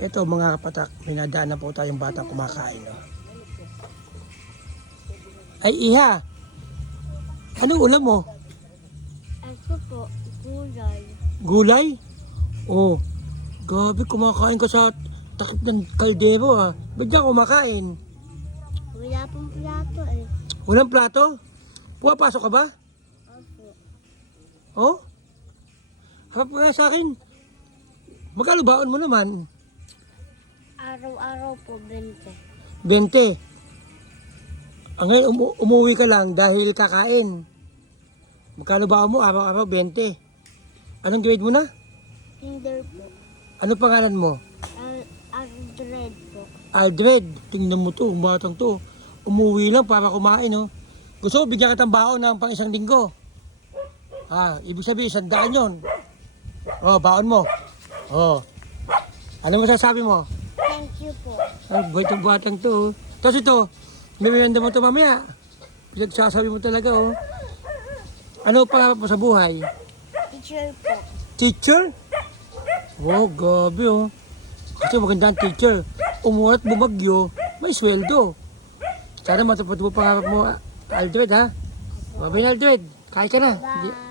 Ito mga kapatak, may nadaan na po tayong batang kumakain. No? Ay iha, anong ulam mo? Ako po, gulay. Gulay? Oh, gabi kumakain ka sa takip ng kaldero ah. Ba't ka kumakain? Wala pong plato eh. Walang plato? Pumapasok ka ba? Opo. Oh? Harap ka nga sa akin. Magkano baon mo naman? Araw-araw po, 20. 20. Ang ngayon, umuwi ka lang dahil kakain. Magkano baon mo? Araw-araw 20. Anong grade mo na? Kinder po. Ano pangalan mo? Aldred po. Aldred. Tingnan mo to, ang batang to. Umuwi lang para kumain, oh. Gusto ko bigyan ka ng baon ng pang isang linggo. Ibig sabihin, 100 yun. Oh, baon mo. Oh. Ano masasabi mo? Thank you po. Ay, bait ang batang to, oh. Tapos ito, may merienda mo to mamaya. Pinagsasabi mo talaga, oh. Ano pangarap mo sa buhay? Teacher po. Teacher? Wow, gabi, oh. Kasi magandang teacher. Umulat bumagyo, may sweldo. Sana matupad mo pangarap mo, Aldred, ha? Bye-bye, Aldred. Kain ka na. Bye.